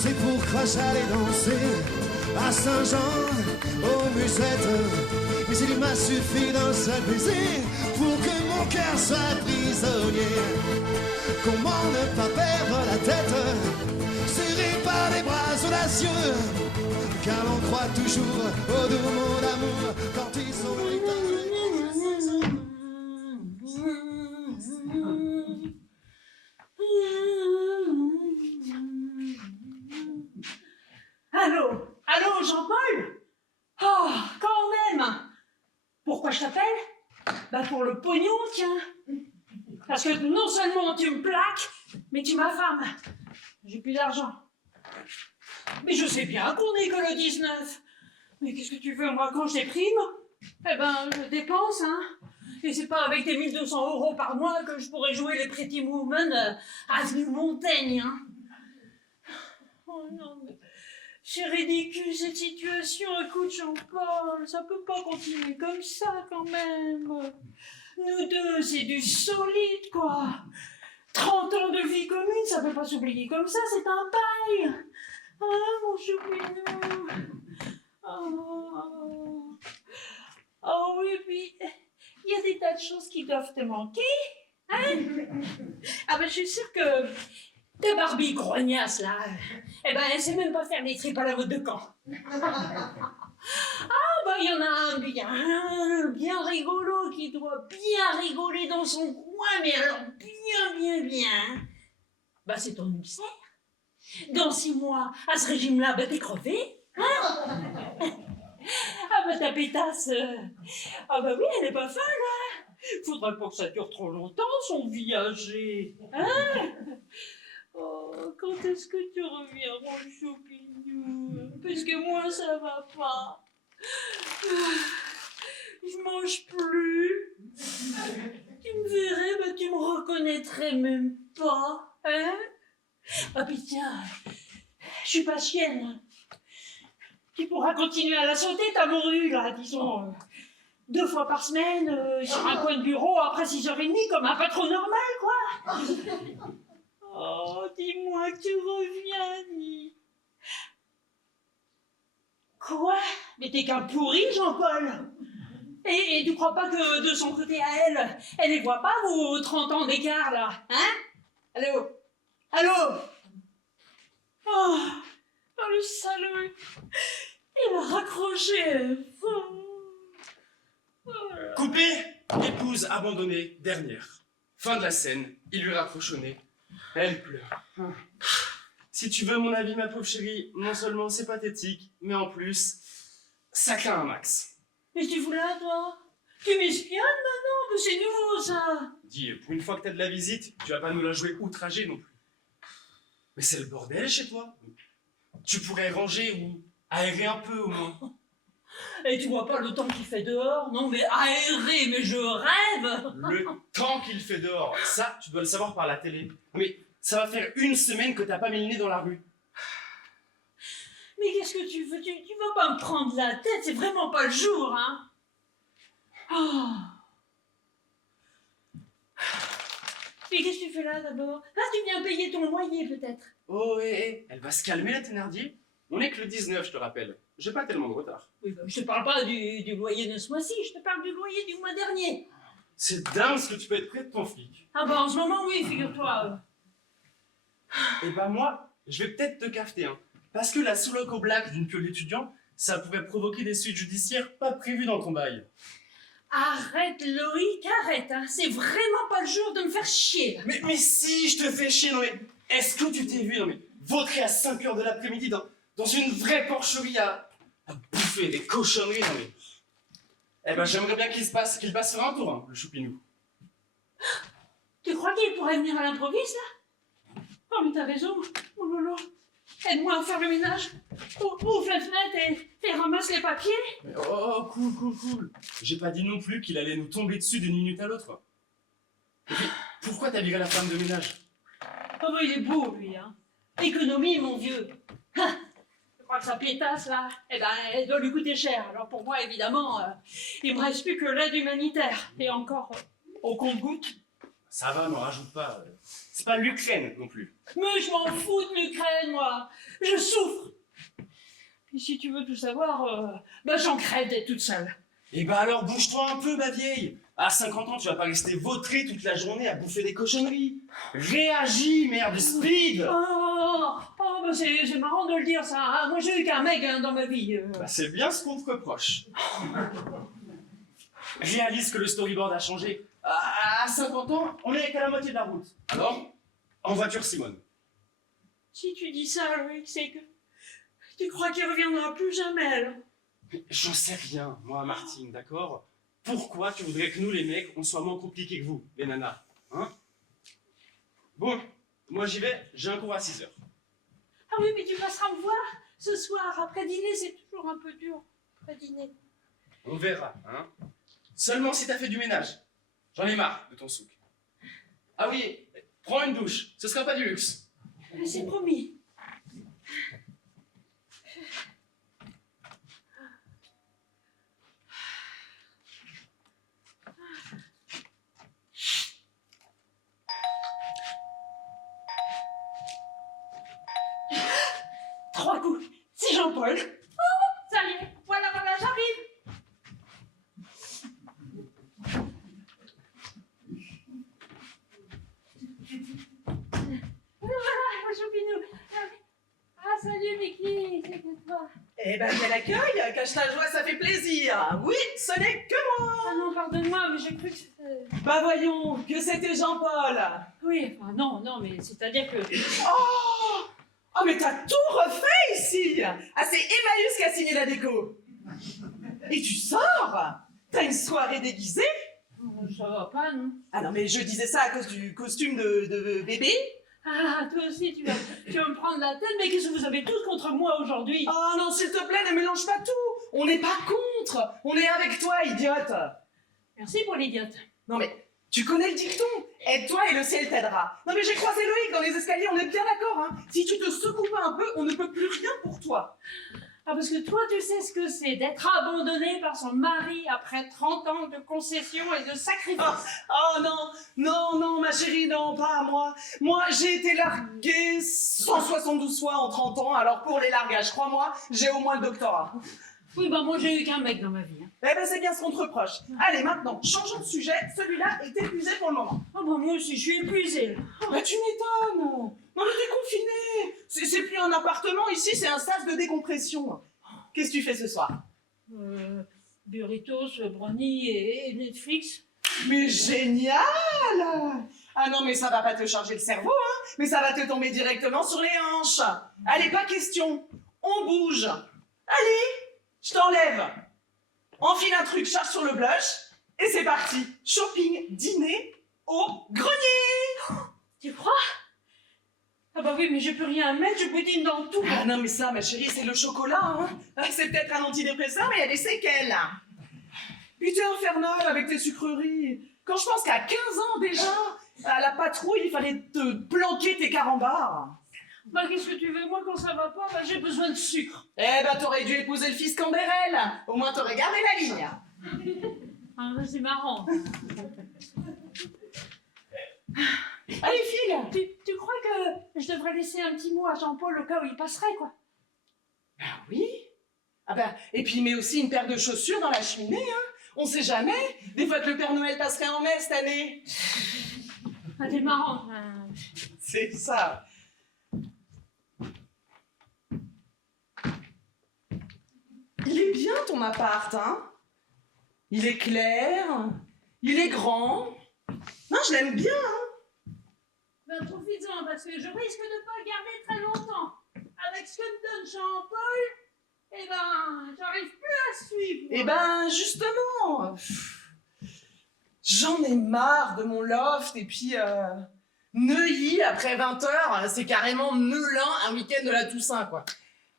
c'est pour cracher aller danser à Saint-Jean, aux musettes. Mais il m'a suffi d'un seul baiser pour que mon cœur soit prisonnier. Comment ne pas perdre la tête, serré par les bras audacieux, car l'on croit toujours au doux mot d'amour quand ils sont Allô? Allô, Jean-Paul? Oh, quand même! Pourquoi je t'appelle? Bah pour le pognon, tiens. Parce que non seulement tu me plaques, mais tu m'affames. J'ai plus d'argent. Mais je sais bien qu'on est que le 19. Mais qu'est-ce que tu veux, moi, quand je déprime? Eh ben, je dépense, hein. Et c'est pas avec tes 1200 € par mois que je pourrais jouer les Pretty Woman avenue Montaigne, hein. Oh non, mais... c'est ridicule cette situation, écoute Jean-Paul, ça peut pas continuer comme ça quand même. Nous deux, c'est du solide quoi. 30 ans de vie commune, ça peut pas s'oublier comme ça, c'est un bail. Ah mon choupinou. Oh. Oh oui, puis il y a des tas de choses qui doivent te manquer. Hein? Ah ben je suis sûre que ta Barbie grognasse là, eh ben elle sait même pas faire les tripes à la mode de Caen. Ah bah il y en a un bien rigolo qui doit bien rigoler dans son coin, mais alors bien. Bah c'est ton ulcère. Dans 6 mois, à ce régime-là, bah t'es crevé. Hein? Ah bah ta pétasse, ah bah oui elle est pas folle hein. Faudrait pas que ça dure trop longtemps son viager. Hein? Oh, quand est-ce que tu reviens, mon choupinou? Parce que moi, ça va pas. Je mange plus. Tu me verrais, bah, tu me reconnaîtrais même pas. Hein? Ah, puis tiens, je suis pas chienne. Tu pourras continuer à la sauter, ta morue, là, disons, 2 fois par semaine, sur un coin de bureau, après 6h30, comme un patron normal, quoi. Oh, dis-moi que tu reviens, Ni. Quoi? Mais t'es qu'un pourri, Jean-Paul. Et tu crois pas que de son côté à elle les voit pas, vos 30 ans d'écart, là? Hein? Allô? Oh, le salaud. Il a raccroché. Coupé, épouse abandonnée, dernière. Fin de la scène, il lui raccroche au nez. Elle pleure. Si tu veux mon avis, ma pauvre chérie, non seulement c'est pathétique, mais en plus, ça craint un max. Mais tu fous là, toi? Tu m'espionnes maintenant? Mais c'est nouveau, ça. Dis, pour une fois que t'as de la visite, tu vas pas nous la jouer outragée non plus. Mais c'est le bordel chez toi. Tu pourrais ranger ou aérer un peu au moins. Et tu vois pas le temps qu'il fait dehors? Non, mais aérer, mais je rêve. Le temps qu'il fait dehors, ça, tu dois le savoir par la télé. Mais ça va faire 1 semaine que t'as pas mis le nez dans la rue. Mais qu'est-ce que tu veux? Tu vas pas me prendre la tête, c'est vraiment pas le jour, hein? Oh. Mais qu'est-ce que tu fais là, d'abord? Ah, tu viens payer ton loyer, peut-être? Oh, elle va se calmer, la Thénardier. On est que le 19, je te rappelle. J'ai pas tellement de retard. Oui, bah, je te parle pas du loyer de ce mois-ci, je te parle du loyer du mois dernier. C'est dingue ce que tu peux être près de ton flic. Ah bah en ce moment, oui, figure-toi. Et bah moi, je vais peut-être te cafeter, hein. Parce que la sous-loc au black d'une piole d'étudiant, ça pourrait provoquer des suites judiciaires pas prévues dans ton bail. Arrête, Loïc, arrête, hein. C'est vraiment pas le jour de me faire chier, là. Mais si, je te fais chier, non mais... Est-ce que tu t'es vu, non mais... Vautrer à 5h de l'après-midi dans une vraie porcherie à bouffer des cochonneries, non mais... Eh ben j'aimerais bien qu'il passe sur un tour, hein, le choupinou. Tu crois qu'il pourrait venir à l'improviste, là? Oh, mais t'as raison. Oh lolo. Aide-moi à faire le ménage. Ouvre la fenêtre et ramasse les papiers. Mais oh, cool. J'ai pas dit non plus qu'il allait nous tomber dessus d'une minute à l'autre. Et puis, pourquoi t'as viré la femme de ménage? Oh, bah, il est beau, lui, hein. Économie, mon vieux. Je crois que sa pétasse, là, eh ben, elle doit lui coûter cher. Alors, pour moi, évidemment, il me reste plus que l'aide humanitaire. Et encore, au compte-gouttes. Ça va, m'en rajoute pas. C'est pas l'Ukraine non plus. Mais je m'en fous de l'Ukraine, moi. Je souffre. Et si tu veux tout savoir, j'en crève d'être toute seule. Eh ben alors bouge-toi un peu, ma vieille. À 50 ans, tu vas pas rester vautré toute la journée à bouffer des cochonneries. Réagis, merde, speed. C'est marrant de le dire, ça. Hein. Moi, j'ai eu qu'un mec dans ma vie. Bah, c'est bien ce qu'on te reproche. Réalise que le storyboard a changé. À 50 ans, on est qu'à la moitié de la route. Alors, en voiture, Simone. Si tu dis ça, Loïc, c'est que tu crois qu'il reviendra plus jamais, là. J'en sais rien, moi, Martine, d'accord? Pourquoi tu voudrais que nous, les mecs, on soit moins compliqués que vous, les nanas? Hein? Bon, moi j'y vais, j'ai un cours à 6h. Ah oui, mais tu passeras me voir ce soir. Après dîner, c'est toujours un peu dur. Après dîner. On verra, hein? Seulement si t'as fait du ménage. J'en ai marre de ton souk. Ah oui, prends une douche, ce sera pas du luxe. C'est promis. Trois coups, c'est Jean-Paul. Oh, ça y est, voilà, j'arrive. Voilà, Choupinou. Ah, salut, Mickey, c'est que toi. Eh ben, quel accueil, cache ta joie, ça fait plaisir. Oui, ce n'est que moi. Ah non, pardonne-moi, mais j'ai cru que c'était... Bah voyons, que c'était Jean-Paul. Oui, enfin, non, mais c'est-à-dire que... Oh, mais t'as tout refait ici. Ah, c'est Emmaüs qui a signé la déco. Et tu sors. T'as une soirée déguisée. Ça va pas, non? Ah non, mais je disais ça à cause du costume de bébé. Ah, toi aussi, tu vas me prendre la tête, mais qu'est-ce que vous avez tous contre moi aujourd'hui? Oh non, s'il te plaît, ne mélange pas tout. On n'est pas contre. On est avec toi, idiote. Merci pour l'idiote. Non mais, tu connais le dicton. Aide-toi et le ciel t'aidera. Non mais j'ai croisé Loïc dans les escaliers, on est bien d'accord, hein. Si tu te secoues pas un peu, on ne peut plus rien pour toi. Ah, parce que toi, tu sais ce que c'est d'être abandonné par son mari après 30 ans de concessions et de sacrifices. Oh non, ma chérie, non, pas à moi. Moi, j'ai été larguée 172 fois en 30 ans, alors pour les largages, crois-moi, j'ai au moins le doctorat. Oui, moi, j'ai eu qu'un mec dans ma vie. Hein. Eh ben, c'est bien ce qu'on te reproche. Allez, maintenant, changeons de sujet, celui-là est épuisé pour le moment. Oh, moi aussi, je suis épuisée. Bah, tu m'étonnes. Non, mais t'es confiné. C'est plus un appartement, ici, c'est un sas de décompression. Qu'est-ce que tu fais ce soir? Burritos, brownie et Netflix. Mais génial! Ah non, mais ça va pas te charger le cerveau, hein? Mais ça va te tomber directement sur les hanches. Allez, pas question. On bouge. Allez, je t'enlève. Enfile un truc, charge sur le blush, et c'est parti. Shopping, dîner au grenier. Tu crois? Ah bah oui, mais je peux rien mettre, je boudine dans tout. Ah non, mais ça, ma chérie, c'est le chocolat, hein? C'est peut-être un antidépresseur, mais il y a des séquelles. Puis t'es infernal avec tes sucreries. Quand je pense qu'à 15 ans déjà, à la patrouille, il fallait te planquer tes carambars. Bah qu'est-ce que tu veux? Moi, quand ça va pas, j'ai besoin de sucre. Eh ben, t'aurais dû épouser le fils Cambérel. Au moins, t'aurais gardé la ligne. Ah, c'est marrant. Allez, file. Tu crois que je devrais laisser un petit mot à Jean-Paul au cas où il passerait, quoi? Ben oui. Ah ben, et puis mets aussi une paire de chaussures dans la cheminée, hein. On sait jamais. Des fois que le Père Noël passerait en mai cette année. Ah, c'est marrant. C'est ça. Il est bien ton appart, hein? Il est clair, il est grand. Non, je l'aime bien, hein? Ben, profites-en, parce que je risque de pas le garder très longtemps. Avec ce que me donne Jean-Paul, eh ben, j'arrive plus à suivre. Eh ben, justement, j'en ai marre de mon loft, et puis, Neuilly, après 20h, c'est carrément Neulin, un week-end de la Toussaint, quoi.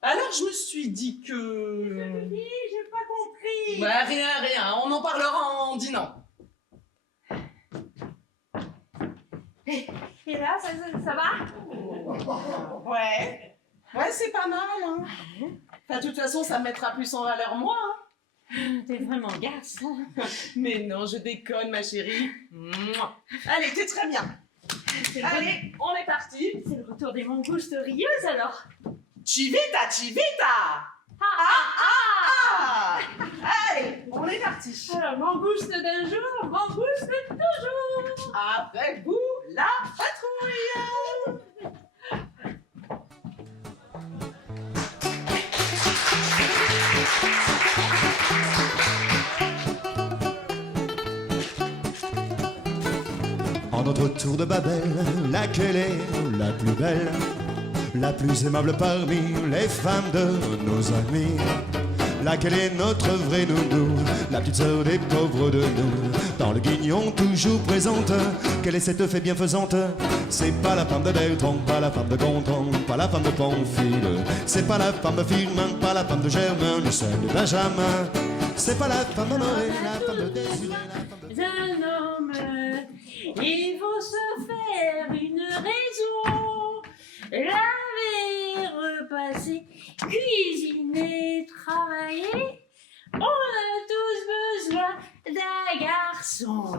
Alors, je me suis dit que... Oui, j'ai pas compris. Bah, rien, on en parlera en dînant. Et là, ça va? Ouais, c'est pas mal, hein. Enfin, de toute façon, ça me mettra plus en valeur, moi, hein. T'es vraiment garce. Mais non, je déconne, ma chérie. Mouah. Allez, t'es très bien. C'est le, Allez, on est parti. c'est le retour des mangoustes rieuses alors. Chivita, chivita. Ah. Allez, on est parti. Alors, mangouste d'un jour, mangouste toujours. Avec vous, la patrouille. En notre tour de Babel, laquelle est la plus belle, la plus aimable parmi les femmes de nos amis? Laquelle est notre vraie nounou, la petite sœur des pauvres de nous, dans le guignon toujours présente? Quelle est cette fée bienfaisante? C'est pas la femme de Bertrand, pas la femme de Gontran, pas la femme de Pamphile, c'est pas la femme de Firmin, pas la femme de Germain, ni celle de Benjamin. C'est pas la femme d'Honoré, la femme de Désiré, la femme de... Un homme, il faut se faire une raison. Laver, repasser, cuisiner, travailler. On a tous besoin d'un garçon.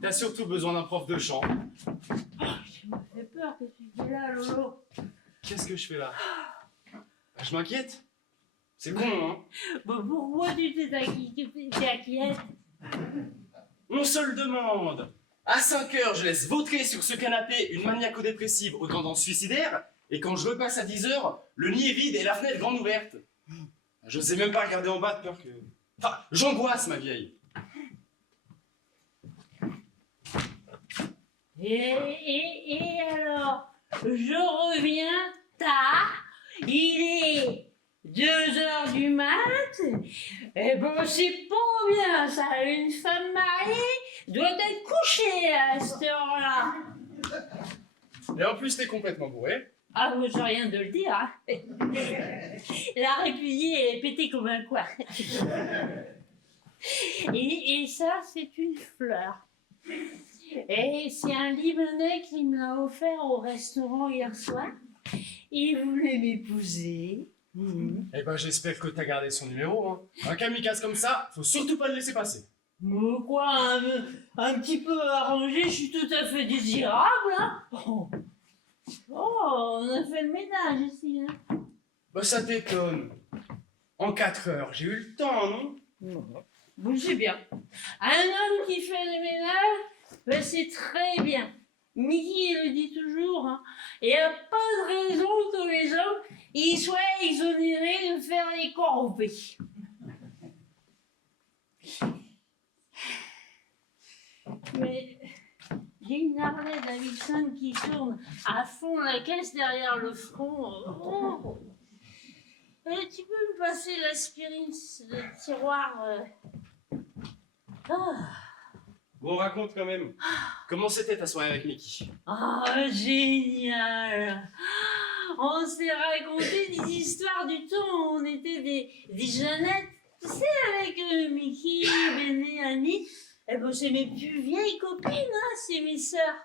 T'as surtout besoin d'un prof de chant. Tu me fais peur que tu dis là, Lolo. Qu'est-ce que je fais là? Bah, je m'inquiète. C'est con, hein? Bon, pourquoi tu t'inquiètes? On se le demande. À 5 heures, je laisse vautrer sur ce canapé une maniaco-dépressive aux tendances suicidaires, et quand je repasse à 10 heures, le nid est vide et la fenêtre grande ouverte. Je sais même pas regarder en bas de peur que... Enfin, j'angoisse, ma vieille. Et alors, je reviens tard, il est 2h du mat, et bon, c'est pas bien ça, une femme mariée doit être couchée à cette heure-là. Et en plus, t'es complètement bourré. Ah, vous j'ai rien de le dire, hein. La répugnée, elle est pétée comme un coin. Et ça, c'est une fleur. Et c'est un Libanais qui me l'a offert au restaurant hier soir. Il voulait m'épouser. Eh ben, j'espère que t'as gardé son numéro, hein. Un kamikaze comme ça, faut surtout pas le laisser passer. Mais quoi, un petit peu arrangé, je suis tout à fait désirable, hein. Oh, on a fait le ménage ici, hein. Bah, ça t'étonne. En 4 heures, j'ai eu le temps, non? Bon, c'est bien. Un homme qui fait le ménage, ben c'est très bien. Mickey le dit toujours, hein. Il n'y a pas de raison que les hommes ils soient exonérés de faire les corvées. Mais j'ai une Harley Davidson qui tourne à fond la caisse derrière le front. Oh. Et tu peux me passer l'aspirine, le tiroir Ah. Bon, raconte quand même. Comment c'était ta soirée avec Mickey? Ah, génial! On s'est raconté des histoires du temps où on était des jeunettes. Tu sais, avec Mickey, Béné, Annie. Eh ben, c'est mes plus vieilles copines, hein, c'est mes sœurs.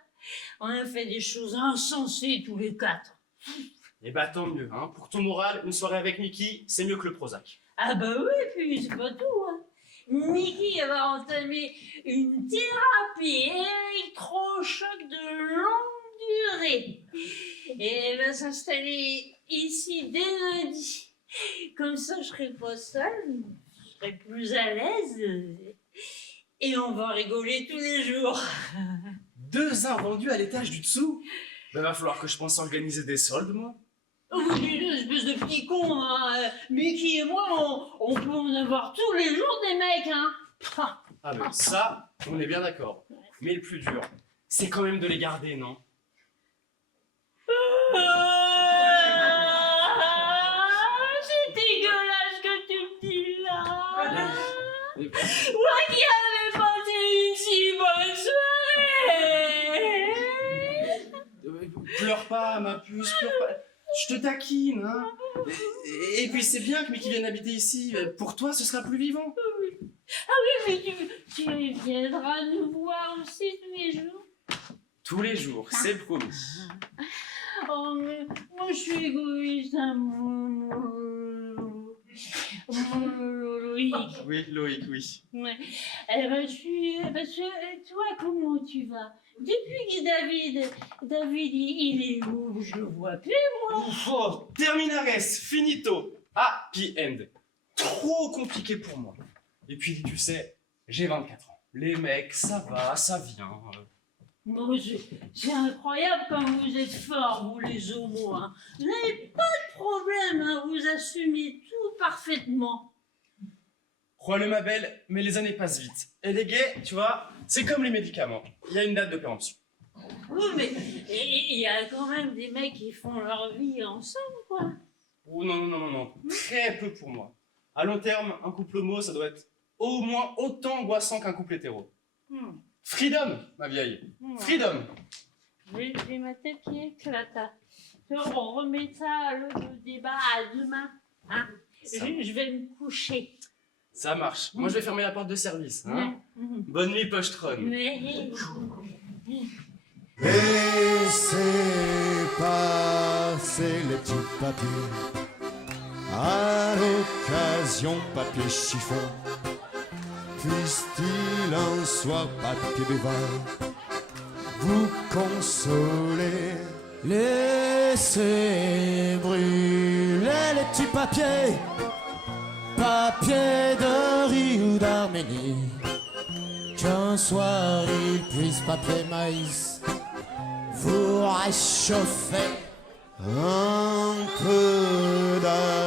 On a fait des choses insensées tous les 4. Eh bah, tant mieux, hein. Pour ton moral, une soirée avec Mickey, c'est mieux que le Prozac. Ah bah oui, puis c'est pas tout, hein. Mickey va entamer une thérapie électrochoc de longue durée. Et elle va s'installer ici dès lundi. Comme ça, je serai pas seule, je serai plus à l'aise. Et on va rigoler tous les jours. 2 invendus à l'étage du dessous? Bah, va falloir que je pense organiser des soldes, moi. Vous dites, espèce de petit con, hein. Mickey et moi, on peut en avoir tous les jours des mecs, hein. Ah, mais ça, on est bien d'accord. Mais le plus dur, c'est quand même de les garder, non? C'est dégueulasse que tu me dis là. Moi qui avais passé une si bonne soirée. Pleure pas, ma puce, pleure pas. Je te taquine, hein. Et puis c'est bien que Mickey vienne habiter ici. Pour toi, ce sera plus vivant. Ah oui, mais tu viendras nous voir aussi tous les jours. Tous les jours, c'est promis. Oh, mais moi je suis égoïste, hein, mon loulou. Mon loulou, Loïc. Oui, Loïc, oui. Ouais. Parce que toi, comment tu vas? Depuis que David, il est où? Je le vois plus, moi. Oh, terminares, finito, happy end. Trop compliqué pour moi. Et puis, tu sais, j'ai 24 ans. Les mecs, ça va, ça vient. Bon, c'est incroyable comme vous êtes forts, vous les homos. Hein. Vous n'avez pas de problème, hein, vous assumez tout parfaitement. Crois-le, ma belle, mais les années passent vite. Et les gays, tu vois, c'est comme les médicaments. Il y a une date de péremption. Oui, mais il y a quand même des mecs qui font leur vie ensemble, quoi. Oh non. Très peu pour moi. À long terme, un couple homo, ça doit être au moins autant angoissant qu'un couple hétéro. Freedom, ma vieille. Freedom. J'ai ma tête qui éclate. On remet ça, le débat à demain. Hein. Je vais me coucher. Ça marche. Moi, je vais fermer la porte de service. Hein. Bonne nuit, pochetronne. Laissez passer les petits papiers. À l'occasion, papier chiffon. Puisse-t-il un soir, papier bévard, vous consoler. Laissez brûler les petits papiers. Papier de riz ou d'Arménie. Qu'un soir il puisse, papier maïs, vous réchauffer un peu d'air.